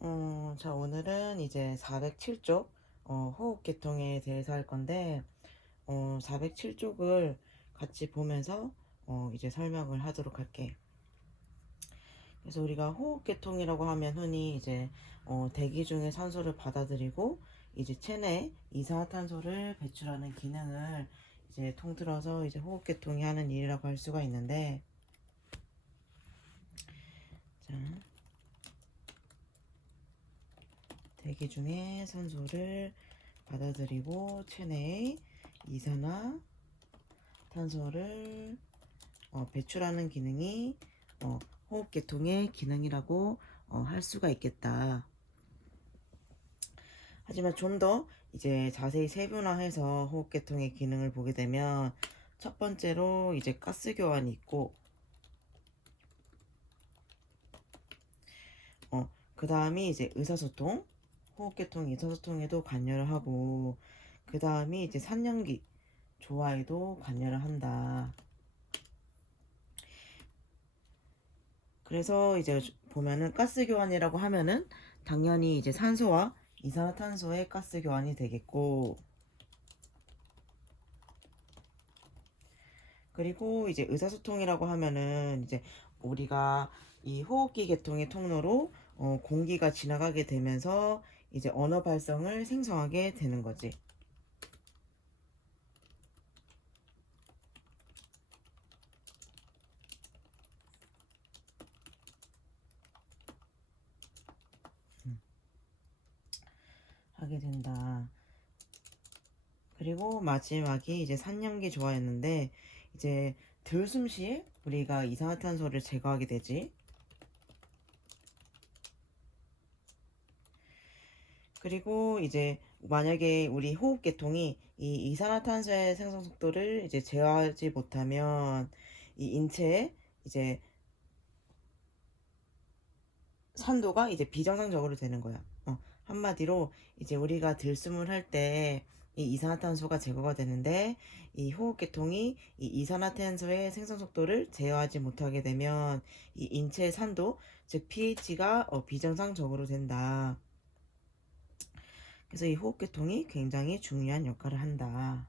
자, 오늘은 이제 407쪽 호흡계통에 대해서 할 건데, 407쪽을 같이 보면서 이제 설명을 하도록 할게. 그래서 우리가 호흡계통이라고 하면 흔히 이제 대기 중에 산소를 받아들이고 이제 체내 이산화탄소를 배출하는 기능을 이제 통틀어서 이제 호흡계통이 하는 일이라고 할 수가 있는데, 자, 대기 중에 산소를 받아들이고 체내의 이산화탄소를 배출하는 기능이 호흡계통의 기능이라고 할 수가 있겠다. 하지만 좀 더 이제 자세히 세분화해서 호흡계통의 기능을 보게 되면 첫 번째로 이제 가스 교환이 있고, 그 다음이 이제 의사소통, 호흡계통 의사소통에도 관여를 하고, 그 다음이 이제 산연기 조화에도 관여를 한다. 그래서 이제 보면은 가스 교환이라고 하면은 당연히 이제 산소와 이산화탄소의 가스 교환이 되겠고, 그리고 이제 의사소통이라고 하면은 이제 우리가 이 호흡기 계통의 통로로 공기가 지나가게 되면서 이제 언어 발성을 생성하게 되는 거지. 하게 된다. 그리고 마지막이 이제 산염기 조화였는데, 이제 들숨쉬에 우리가 이산화탄소를 제거하게 되지. 그리고 이제 만약에 우리 호흡계통이 이 이산화탄소의 생성 속도를 이제 제어하지 못하면 이 인체에 이제 산도가 이제 비정상적으로 되는 거야. 한마디로 이제 우리가 들숨을 할 때 이 이산화탄소가 제거가 되는데, 이 호흡계통이 이 이산화탄소의 생성 속도를 제어하지 못하게 되면 이 인체의 산도, 즉 pH가 비정상적으로 된다. 그래서 이 호흡계통이 굉장히 중요한 역할을 한다.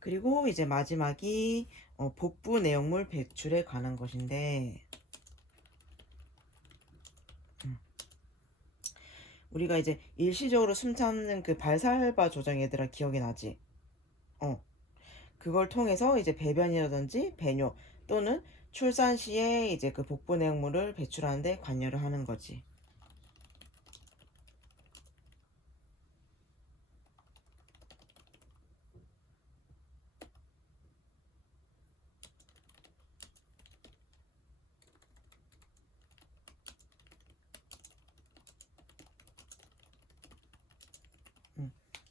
그리고 이제 마지막이 복부 내용물 배출에 관한 것인데, 우리가 이제 일시적으로 숨 참는 그 발살바 조정, 얘들아 기억이 나지? 어 그걸 통해서 이제 배변이라든지 배뇨 또는 출산 시에 이제 그 복부 내용물을 배출하는데 관여를 하는 거지.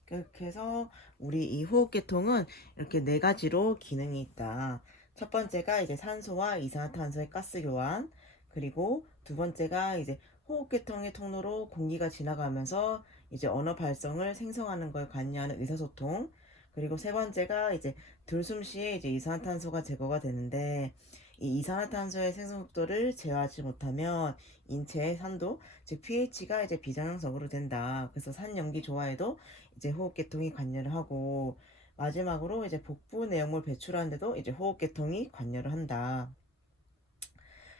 그렇게 해서 우리 이 호흡계통은 이렇게 네 가지로 기능이 있다. 첫 번째가 이제 산소와 이산화탄소의 가스 교환, 그리고 두 번째가 이제 호흡계통의 통로로 공기가 지나가면서 이제 언어 발성을 생성하는 걸 관여하는 의사소통, 그리고 세 번째가 이제 들숨 시에 이제 이산화탄소가 제거가 되는데, 이 이산화탄소의 생성 속도를 제어하지 못하면 인체의 산도, 즉 pH가 이제 비정상적으로 된다. 그래서 산염기 조화에도 이제 호흡계통이 관여를 하고, 마지막으로 이제 복부 내용물 배출하는데도 이제 호흡계통이 관여를 한다.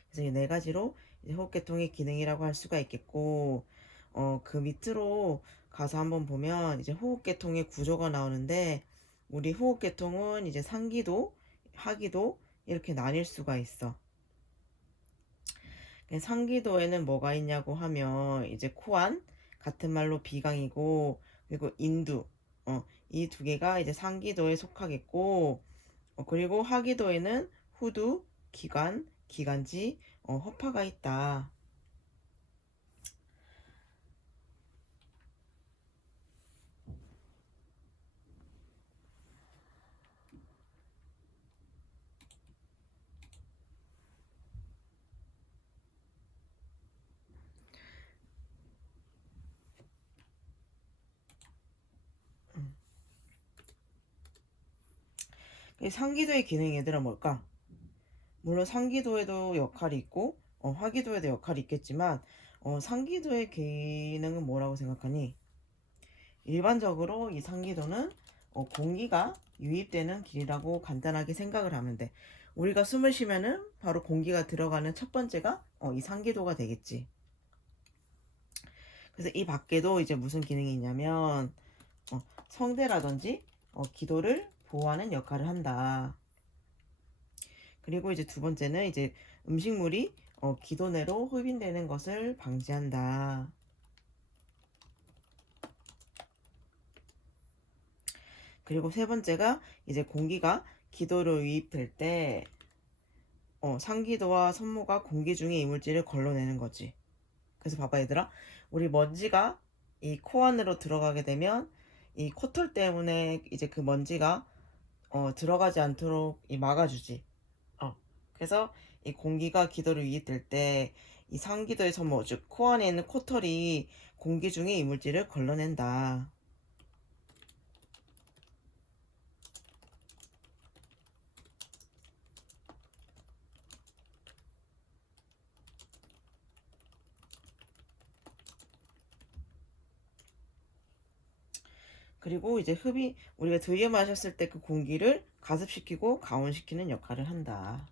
그래서 이 네 가지로 이제 호흡계통의 기능이라고 할 수가 있겠고, 그 밑으로 가서 한번 보면 이제 호흡계통의 구조가 나오는데, 우리 호흡계통은 이제 상기도, 하기도 이렇게 나뉠 수가 있어. 상기도에는 뭐가 있냐고 하면 이제 코안, 같은 말로 비강이고, 그리고 인두, 이 두 개가 이제 상기도에 속하겠고, 그리고 하기도에는 후두, 기관, 기관지, 허파가 있다. 이 상기도의 기능이 얘들아 뭘까? 물론 상기도에도 역할이 있고 하기도에도 역할이 있겠지만 상기도의 기능은 뭐라고 생각하니? 일반적으로 이 상기도는 공기가 유입되는 길이라고 간단하게 생각을 하면 돼. 우리가 숨을 쉬면은 바로 공기가 들어가는 첫 번째가 이 상기도가 되겠지. 그래서 이 밖에도 이제 무슨 기능이 있냐면 성대라든지 기도를 보호하는 역할을 한다. 그리고 이제 두 번째는 이제 음식물이 기도 내로 흡인되는 것을 방지한다. 그리고 세 번째가 이제 공기가 기도로 유입될 때 상기도와 섬모가 공기 중에 이물질을 걸러내는 거지. 그래서 봐봐 얘들아, 우리 먼지가 이 코 안으로 들어가게 되면 이 코털 때문에 이제 그 먼지가 들어가지 않도록 막아주지. 그래서 이 공기가 기도로 유입될 때 이 상기도의 섬모, 즉 코 안에 있는 코털이 공기 중에 이물질을 걸러낸다. 그리고 이제 흡입, 우리가 들여 마셨을 때 그 공기를 가습시키고 가온시키는 역할을 한다.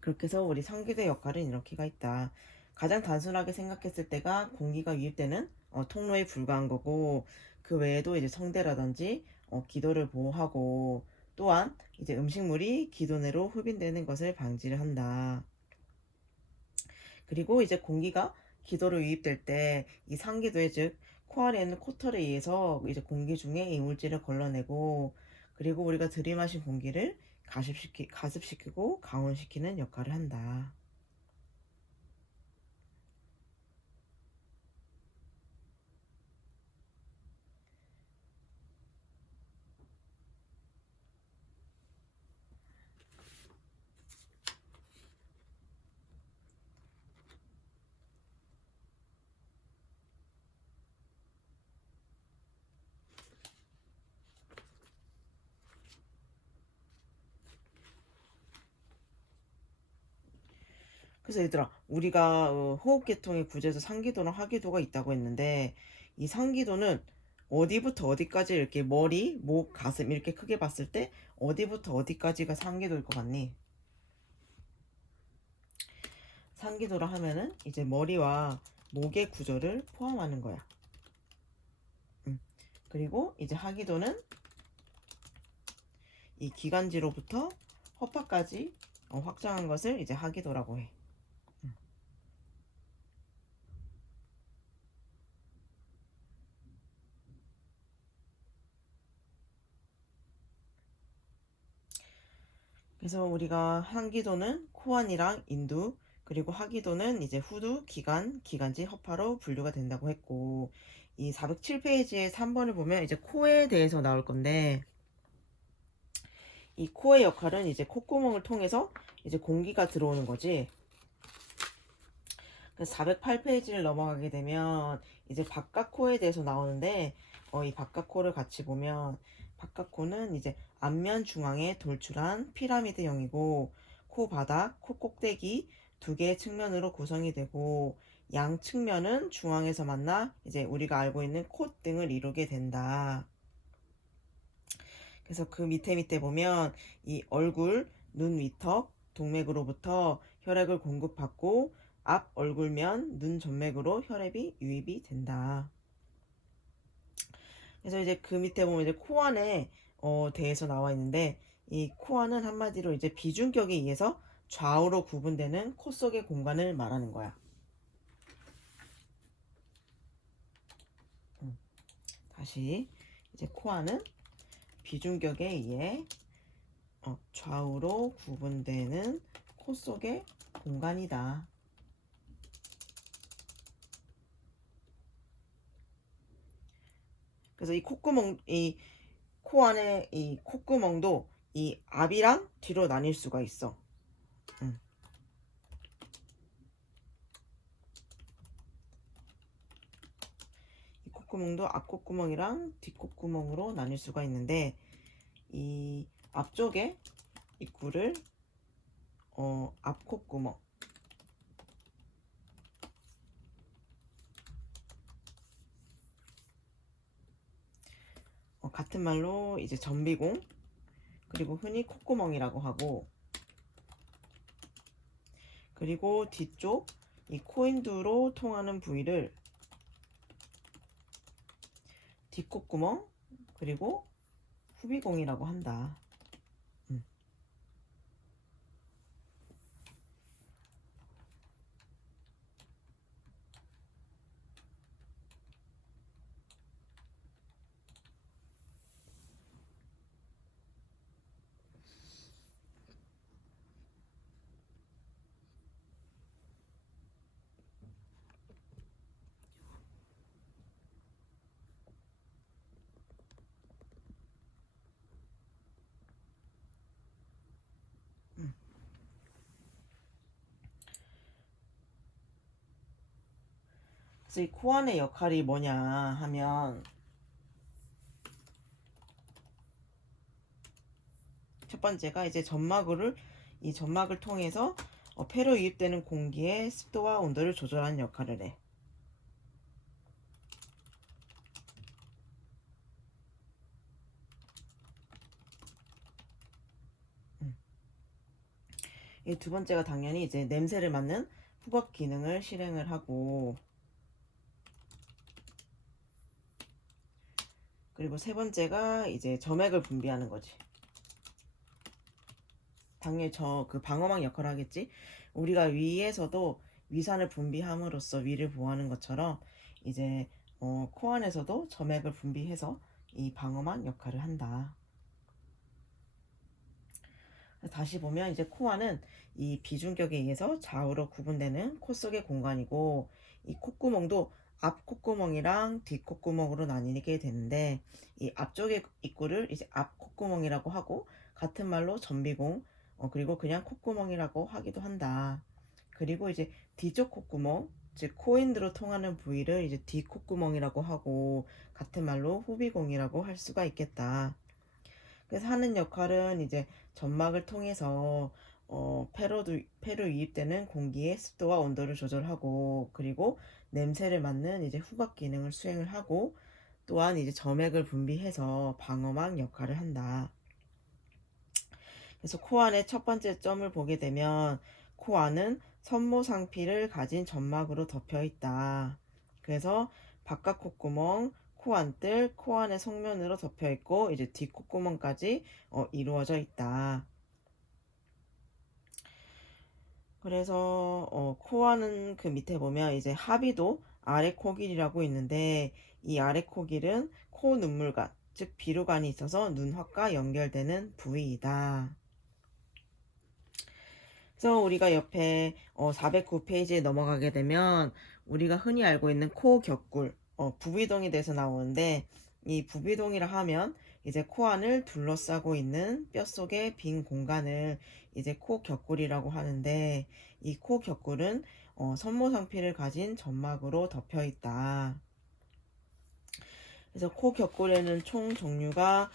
그렇게 해서 우리 상기대 역할은 이렇게가 있다. 가장 단순하게 생각했을 때가 공기가 유입되는 통로에 불과한 거고, 그 외에도 이제 성대라든지 기도를 보호하고, 또한 이제 음식물이 기도 내로 흡인되는 것을 방지를 한다. 그리고 이제 공기가 기도로 유입될 때 이 상기도의 즉 코안에 있는 코털에 의해서 이제 공기 중에 이물질을 걸러내고, 그리고 우리가 들이마신 공기를 가습시키고 가온시키는 역할을 한다. 그래서 얘들아, 우리가 호흡계통의 구조에서 상기도랑 하기도가 있다고 했는데, 이 상기도는 어디부터 어디까지 이렇게 머리, 목, 가슴 이렇게 크게 봤을 때 어디부터 어디까지가 상기도일 것 같니? 상기도라 하면은 이제 머리와 목의 구조를 포함하는 거야. 그리고 이제 하기도는 이 기관지로부터 허파까지 확장한 것을 이제 하기도라고 해. 그래서 우리가 상기도는 코안이랑 인두, 그리고 하기도는 이제 후두, 기관, 기관지, 허파로 분류가 된다고 했고, 이 407페이지의 3번을 보면 이제 코에 대해서 나올 건데, 이 코의 역할은 이제 콧구멍을 통해서 이제 공기가 들어오는 거지. 그래서 408페이지를 넘어가게 되면 이제 바깥코에 대해서 나오는데, 이 바깥코를 같이 보면 바깥코는 이제 앞면 중앙에 돌출한 피라미드형이고, 코 바닥, 코 꼭대기 두 개의 측면으로 구성이 되고, 양 측면은 중앙에서 만나 이제 우리가 알고 있는 콧등을 이루게 된다. 그래서 그 밑에 보면 이 얼굴, 눈 위턱, 동맥으로부터 혈액을 공급받고 앞 얼굴면 눈 전맥으로 혈액이 유입이 된다. 그래서 이제 그 밑에 보면 이제 코안에 대해서 나와 있는데, 이 코안은 한마디로 이제 비중격에 의해서 좌우로 구분되는 코 속의 공간을 말하는 거야. 다시 이제 코안은 비중격에 의해 좌우로 구분되는 코 속의 공간이다. 그래서 이 콧구멍, 이 코 안에 이 콧구멍도 이 앞이랑 뒤로 나뉠 수가 있어. 콧구멍도 앞콧구멍이랑 뒷콧구멍으로 나뉠 수가 있는데, 이 앞쪽에 입구를 앞콧구멍, 같은 말로 이제 전비공, 그리고 흔히 콧구멍이라고 하고, 그리고 뒤쪽 이 코인두로 통하는 부위를 뒷콧구멍, 그리고 후비공이라고 한다. 음. 음. 그래서 이 코 안의 역할이 뭐냐 하면, 첫 번째가 이제 이 점막을 통해서 폐로 유입되는 공기의 습도와 온도를 조절하는 역할을 해. 이 두 번째가 당연히 이제 냄새를 맡는 후각 기능을 실행을 하고, 그리고 세 번째가 이제 점액을 분비하는 거지. 당연히 그 방어막 역할을 하겠지. 우리가 위에서도 위산을 분비함으로써 위를 보호하는 것처럼 이제 코 안에서도 점액을 분비해서 이 방어막 역할을 한다. 다시 보면 이제 코안은 이 비중격에 의해서 좌우로 구분되는 코 속의 공간이고, 이 콧구멍도 앞 콧구멍이랑 뒷 콧구멍으로 나뉘게 되는데, 이 앞쪽의 입구를 이제 앞 콧구멍이라고 하고, 같은 말로 전비공, 그리고 그냥 콧구멍이라고 하기도 한다. 그리고 이제 뒤쪽 콧구멍, 즉 코인드로 통하는 부위를 이제 뒷 콧구멍이라고 하고, 같은 말로 후비공이라고 할 수가 있겠다. 그래서 하는 역할은 이제 점막을 통해서 폐로 유입되는 공기의 습도와 온도를 조절하고, 그리고 냄새를 맡는 이제 후각 기능을 수행을 하고, 또한 이제 점액을 분비해서 방어막 역할을 한다. 그래서 코 안의 첫 번째 점을 보게 되면, 코 안은 섬모상피를 가진 점막으로 덮여 있다. 그래서 바깥 콧구멍, 코 안뜰, 코 안의 속면으로 덮여 있고, 이제 뒷콧구멍까지 이루어져 있다. 그래서 코 안은 그 밑에 보면 이제 하비도 아래 코길이라고 있는데, 이 아래 코길은 코 눈물관, 즉 비루관이 있어서 눈화과 연결되는 부위이다. 그래서 우리가 옆에 409페이지에 넘어가게 되면, 우리가 흔히 알고 있는 코 격굴, 부비동에 대해서 나오는데, 이 부비동이라 하면 이제 코 안을 둘러싸고 있는 뼛속의 빈 공간을 이제 코 격굴이라고 하는데, 이 코 격굴은 섬모상피를 가진 점막으로 덮여 있다. 그래서 코 격골에는 총 종류가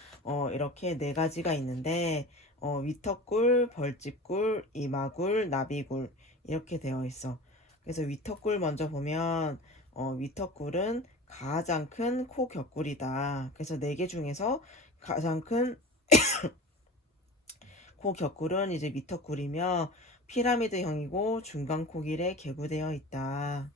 이렇게 네 가지가 있는데, 위턱굴, 벌집굴, 이마굴, 나비굴 이렇게 되어 있어. 그래서 위턱굴 먼저 보면, 위턱굴은 가장 큰 코 격굴이다. 그래서 네 개 중에서 가장 큰 코 격굴은 이제 위턱굴이며, 피라미드형이고 중간 코길에 개구되어 있다.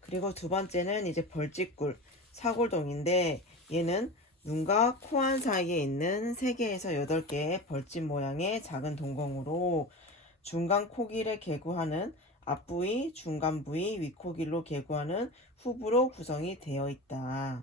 그리고 두 번째는 이제 벌집굴, 사골동인데, 얘는 눈과 코 안 사이에 있는 3개에서 8개의 벌집 모양의 작은 동공으로 중간 코길에 개구하는 앞부위, 중간 부위, 윗코길로 개구하는 후부로 구성이 되어 있다.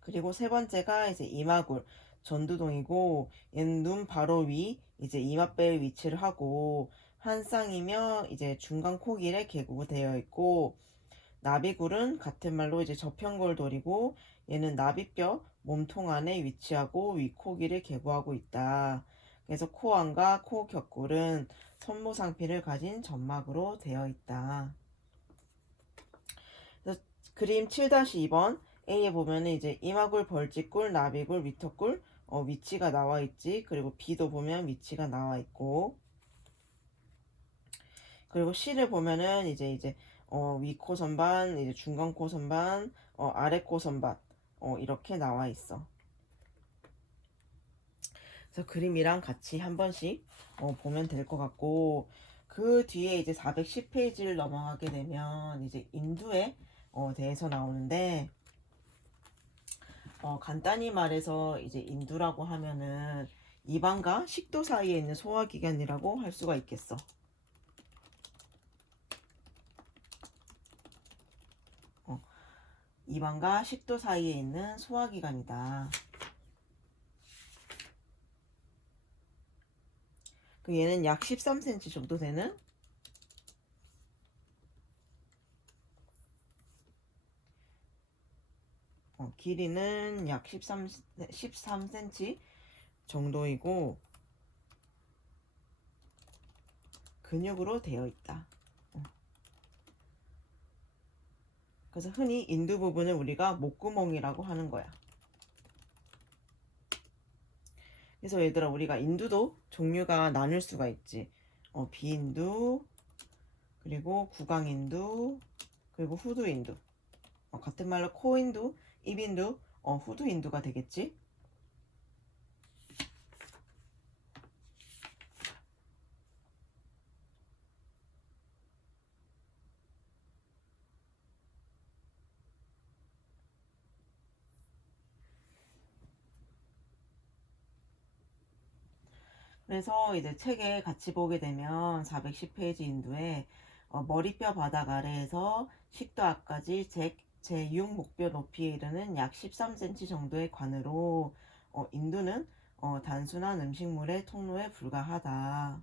그리고 세 번째가 이제 이마굴, 전두동이고, 얘는 눈 바로 위, 이제 이마배에 위치를 하고, 한 쌍이며 이제 중간 코길에 개구되어 있고, 나비굴은 같은 말로 이제 저편골돌이고, 얘는 나비뼈 몸통 안에 위치하고 윗코길을 개구하고 있다. 그래서 코안과 코 격골은 손모상피를 가진 점막으로 되어 있다. 그래서 그림 7-2번 A에 보면은 이제 이마골, 벌집골, 나비골, 위턱골 위치가 나와 있지. 그리고 B도 보면 위치가 나와 있고, 그리고 C를 보면은 이제 위코 선반, 이제 중간 코 선반, 아래 코 선반 이렇게 나와 있어. 그래서 그림이랑 같이 한 번씩 보면 될 것 같고, 그 뒤에 이제 410페이지를 넘어가게 되면 이제 인두에 대해서 나오는데, 간단히 말해서 이제 인두라고 하면은 입안과 식도 사이에 있는 소화기관이라고 할 수가 있겠어. 입안과 식도 사이에 있는 소화기관이다. 그 얘는 약 13cm 정도 되는 길이는 약 13cm 정도이고 근육으로 되어 있다. 그래서 흔히 인두 부분을 우리가 목구멍이라고 하는 거야. 그래서 얘들아, 우리가 인두도 종류가 나눌 수가 있지. 비인두, 그리고 구강인두, 그리고 후두인두. 같은 말로 코인두, 입인두, 후두인두가 되겠지. 그래서 이제 책에 같이 보게 되면 410페이지 인두에 머리뼈 바닥 아래에서 식도 앞까지 제6목뼈 높이에 이르는 약 13cm 정도의 관으로 인두는 단순한 음식물의 통로에 불과하다.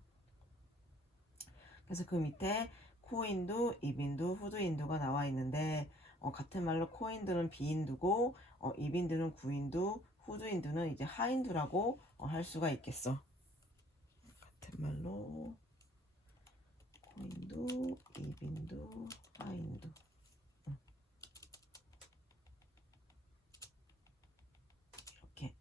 그래서 그 밑에 코인두, 입인두, 후두인두가 나와 있는데, 같은 말로 코인두는 비인두고 입인두는 구인두, 후두인두는 이제 하인두라고 할 수가 있겠어. 같은 말로 코인두, 입인두, 하인두. 이렇게.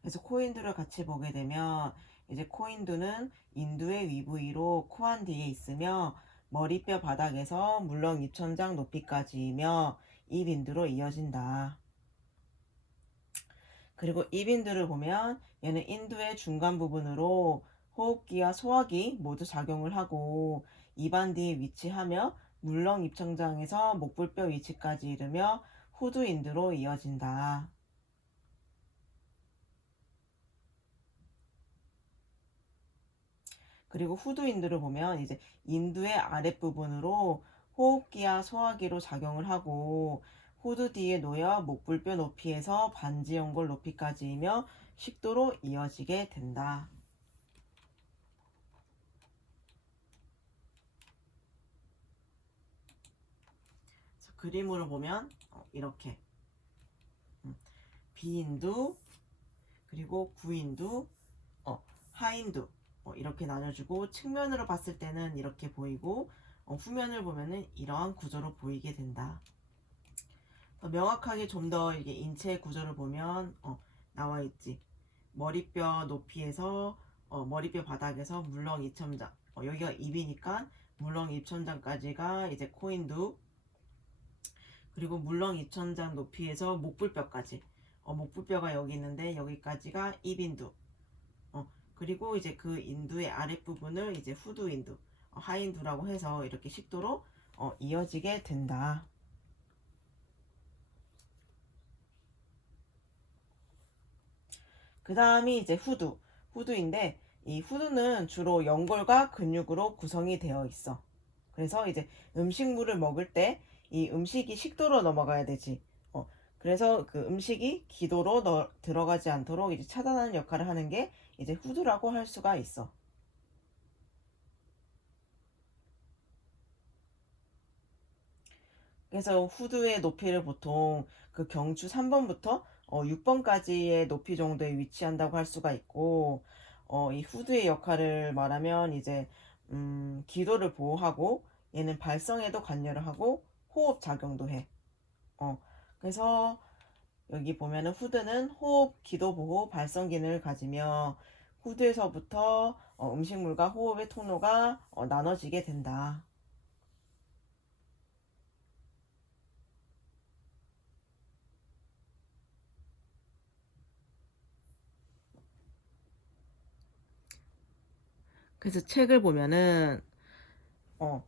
그래서 코인두를 같이 보게 되면 이제 코인두는 인두의 위부위로 코안 뒤에 있으며 머리뼈 바닥에서 물렁 입천장 높이까지이며 입인두로 이어진다. 그리고 입인두를 보면 얘는 인두의 중간 부분으로 호흡기와 소화기 모두 작용을 하고 입안 뒤에 위치하며 물렁 입천장에서 목불뼈 위치까지 이르며 후두인두로 이어진다. 그리고 후두인두를 보면 이제 인두의 아랫부분으로 호흡기와 소화기로 작용을 하고 후두 뒤에 놓여 목불뼈 높이에서 반지연골 높이까지이며 식도로 이어지게 된다. 그림으로 보면 이렇게 비인두, 그리고 구인두, 하인두 이렇게 나눠주고, 측면으로 봤을 때는 이렇게 보이고 후면을 보면은 이러한 구조로 보이게 된다. 명확하게 좀 더 이게 인체 구조를 보면 나와 있지. 머리뼈 높이에서 머리뼈 바닥에서 물렁 입천장, 여기가 입이니까 물렁 입천장까지가 이제 코인두, 그리고 물렁 입천장 높이에서 목불뼈까지, 목불뼈가 여기 있는데 여기까지가 입인두, 그리고 이제 그 인두의 아랫부분을 이제 후두인두, 하인두라고 해서 이렇게 식도로 이어지게 된다. 그 다음이 이제 후두인데, 이 후두는 주로 연골과 근육으로 구성이 되어 있어. 그래서 이제 음식물을 먹을 때 이 음식이 식도로 넘어가야 되지. 그래서 그 음식이 기도로 들어가지 않도록 이제 차단하는 역할을 하는 게 이제 후두라고 할 수가 있어. 그래서 후두의 높이를 보통 그 경추 3번부터 6번까지의 높이 정도에 위치한다고 할 수가 있고, 이 후두의 역할을 말하면 이제 기도를 보호하고 얘는 발성에도 관여를 하고 호흡 작용도 해. 그래서 여기 보면은 후두는 호흡, 기도 보호, 발성 기능을 가지며 후두에서부터 음식물과 호흡의 통로가 나눠지게 된다. 그래서 책을 보면은 어,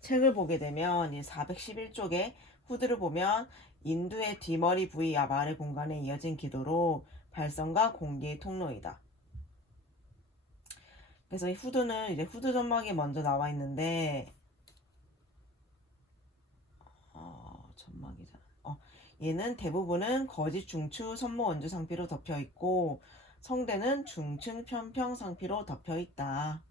책을 보게 되면 이 411쪽에 후드를 보면 인두의 뒤머리 부위 앞 아래 공간에 이어진 기도로 발성과 공기의 통로이다. 그래서 이 후드는 이제 후드 점막이 먼저 나와 있는데 점막이잖아. 얘는 대부분은 거짓 중추 선모 원주 상피로 덮여 있고 성대는 중층 편평 상피로 덮여 있다.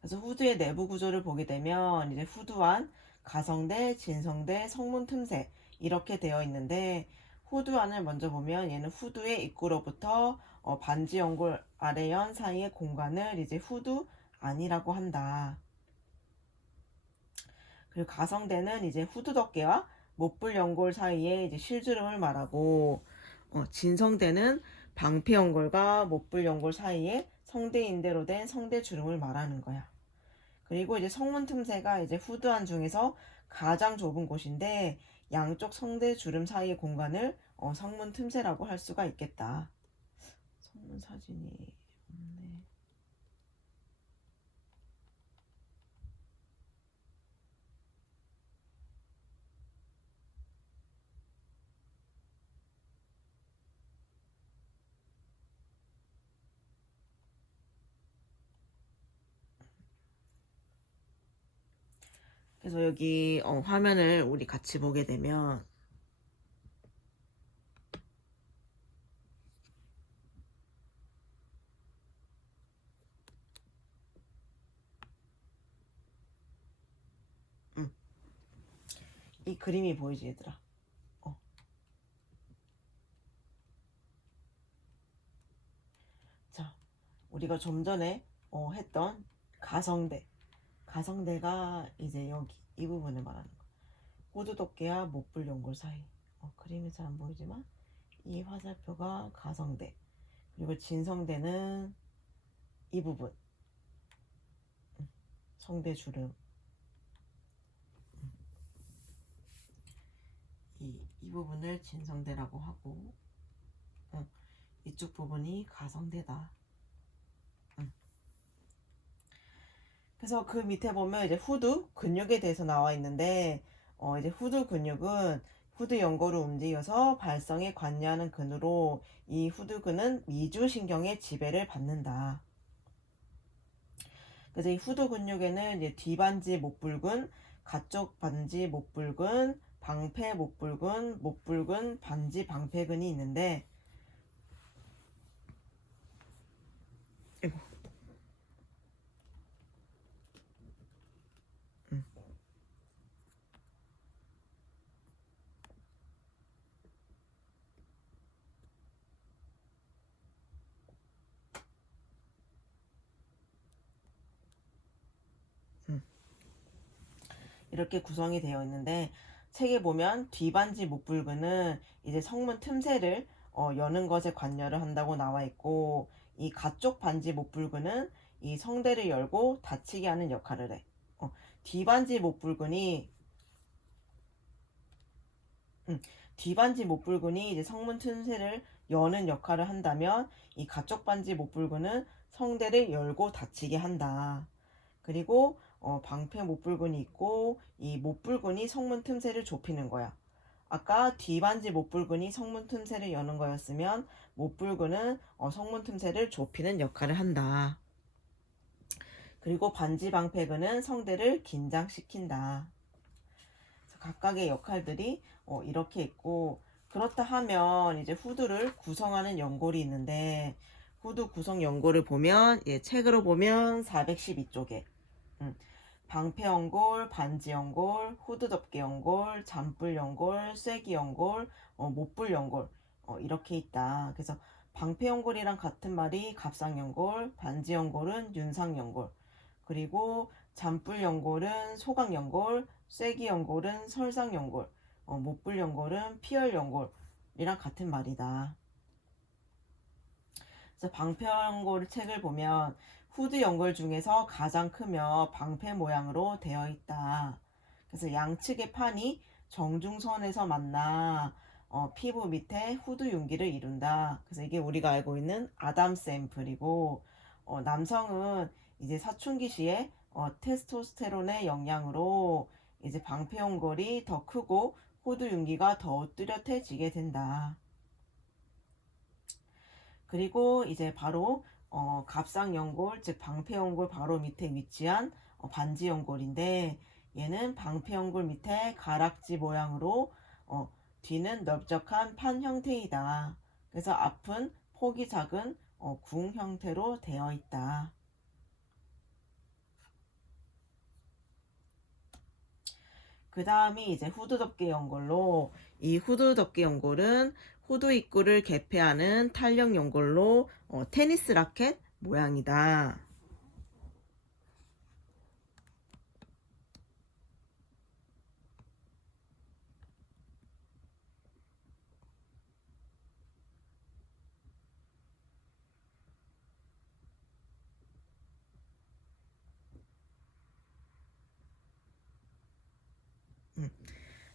그래서 후두의 내부 구조를 보게 되면 이제 후두안, 가성대, 진성대, 성문 틈새 이렇게 되어 있는데 후두안을 먼저 보면 얘는 후두의 입구로부터 반지 연골 아래연 사이의 공간을 이제 후두안이라고 한다. 그리고 가성대는 이제 후두덮개와 못불 연골 사이에 이제 실주름을 말하고 진성대는 방패 연골과 못불 연골 사이에 성대 인대로 된 성대 주름을 말하는 거야. 그리고 이제 성문 틈새가 이제 후두안 중에서 가장 좁은 곳인데 양쪽 성대 주름 사이의 공간을 성문 틈새라고 할 수가 있겠다. 성문 사진이 없네. 그래서 여기 화면을 우리 같이 보게 되면 이 그림이 보이지 얘들아. 자, 우리가 좀 전에 했던 가성대가 이제 여기 이 부분을 말하는 거. 호두덮개와 못불 연골 사이. 그림이 잘 안 보이지만 이 화살표가 가성대. 그리고 진성대는 이 부분. 성대 주름. 이 부분을 진성대라고 하고 이쪽 부분이 가성대다. 그래서 그 밑에 보면 이제 후두 근육에 대해서 나와 있는데 이제 후두 근육은 후두 연골을 움직여서 발성에 관여하는 근으로 이 후두근은 미주신경의 지배를 받는다. 그래서 이 후두 근육에는 이제 뒤반지 목불근, 가쪽 반지 목불근, 방패 목불근, 목불근, 반지 방패근이 있는데 이렇게 구성이 되어 있는데 책에 보면 뒤반지 목불근은 이제 성문 틈새를 여는 것에 관여를 한다고 나와 있고 이 가쪽 반지 목불근은 이 성대를 열고 닫히게 하는 역할을 해. 뒤반지 목불근이 뒤반지 목불근이 이제 성문 틈새를 여는 역할을 한다면 이 가쪽 반지 목불근은 성대를 열고 닫히게 한다. 그리고 방패 못불근이 있고 이 못불근이 성문 틈새를 좁히는 거야. 아까 뒤반지 못불근이 성문 틈새를 여는 거였으면 못불근은 성문 틈새를 좁히는 역할을 한다. 그리고 반지 방패근은 성대를 긴장시킨다. 각각의 역할들이 이렇게 있고 그렇다 하면 이제 후드를 구성하는 연골이 있는데 후드 구성 연골을 보면 책으로 보면 412쪽에 방패 연골, 반지 연골, 후드 덮개 연골, 잔불 연골, 쐐기 연골, 못불 연골 이렇게 있다. 그래서 방패 연골이랑 같은 말이 갑상 연골, 반지 연골은 윤상 연골, 그리고 잔불 연골은 소강 연골, 쐐기 연골은 설상 연골, 못불 연골은 피열 연골이랑 같은 말이다. 그래서 방패 연골 책을 보면 후드 연골 중에서 가장 크며 방패 모양으로 되어 있다. 그래서 양측의 판이 정중선에서 만나 피부 밑에 후드 윤기를 이룬다. 그래서 이게 우리가 알고 있는 아담 샘플이고 남성은 이제 사춘기 시에 테스토스테론의 영향으로 이제 방패 연골이 더 크고 후드 윤기가 더 뚜렷해지게 된다. 그리고 이제 바로 갑상 연골, 즉 방패 연골 바로 밑에 위치한 반지 연골인데 얘는 방패 연골 밑에 가락지 모양으로 뒤는 넓적한 판 형태이다. 그래서 앞은 폭이 작은 궁 형태로 되어 있다. 그 다음이 이제 후드 덮개 연골로, 이 후드 덮개 연골은 후드 입구를 개폐하는 탄력 연골로 테니스 라켓 모양이다.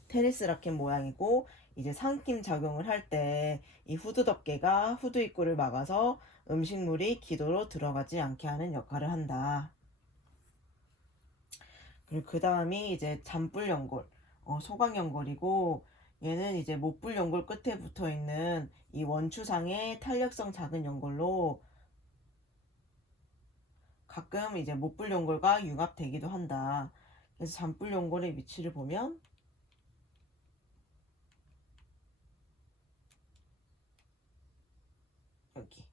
테니스 라켓 모양이고 이제 상낌 작용을 할 때 이 후드 덮개가 후드 입구를 막아서 음식물이 기도로 들어가지 않게 하는 역할을 한다. 그리고 그 다음이 이제 잔불 연골, 소강 연골이고 얘는 이제 못불 연골 끝에 붙어 있는 이 원추상의 탄력성 작은 연골로 가끔 이제 못불 연골과 융합되기도 한다. 그래서 잔불 연골의 위치를 보면 여기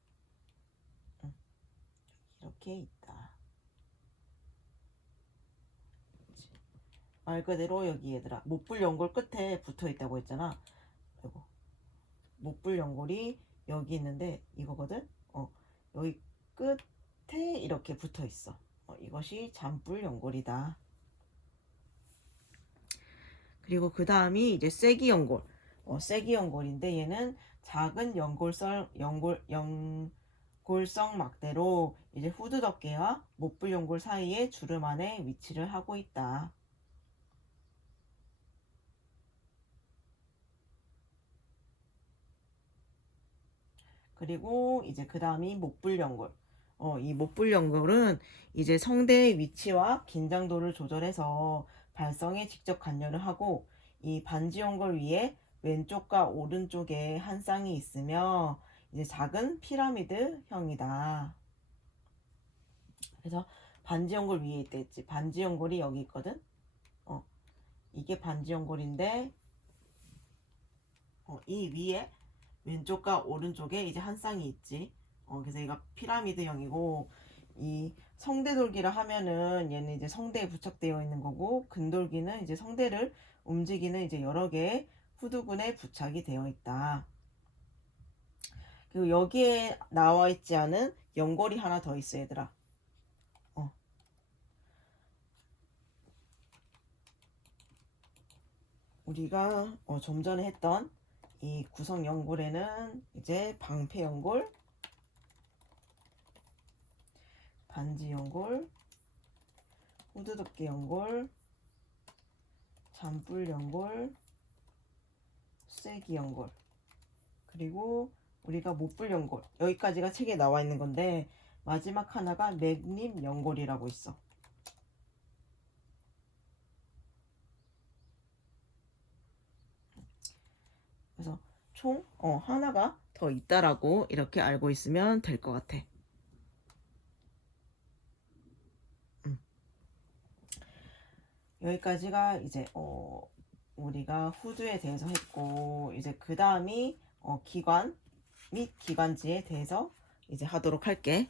이렇게 있다. 말 그대로 여기 얘들아 못불 연골 끝에 붙어 있다고 했잖아. 이거 못불 연골이 여기 있는데 이거거든. 여기 끝에 이렇게 붙어 있어. 이것이 잔불 연골이다. 그리고 그 다음이 이제 쐐기 연골. 쐐기 연골인데 얘는 작은 연골성 막대로 이제 후드 덮개와 못불 연골 사이에 주름 안에 위치를 하고 있다. 그리고 이제 그 다음이 못불 연골. 이 못불 연골은 이제 성대의 위치와 긴장도를 조절해서 발성에 직접 관여를 하고 이 반지 연골 위에 왼쪽과 오른쪽에 한 쌍이 있으며 이제 작은 피라미드형이다. 그래서 반지 연골 위에 있다 했지. 반지 연골이 여기 있거든. 이게 반지 연골인데 이 위에 왼쪽과 오른쪽에 이제 한 쌍이 있지. 그래서 얘가 피라미드형이고 이 성대돌기라 하면은 얘는 이제 성대에 부착되어 있는 거고 근돌기는 이제 성대를 움직이는 이제 여러 개의 후두근에 부착이 되어 있다. 그리고 여기에 나와 있지 않은 연골이 하나 더 있어 얘들아. 우리가 좀 전에 했던 이 구성 연골에는 이제 방패 연골, 반지 연골, 후드 덮개 연골, 잔불 연골, 쐐기 연골, 그리고 우리가 못불 연골, 여기까지가 책에 나와 있는 건데 마지막 하나가 맥립 연골이라고 있어. 그래서 총 하나가 더 있다라고 이렇게 알고 있으면 될 것 같아. 여기까지가 이제 우리가 후두에 대해서 했고, 이제 그 다음이 기관 및 기관지에 대해서 이제 하도록 할게.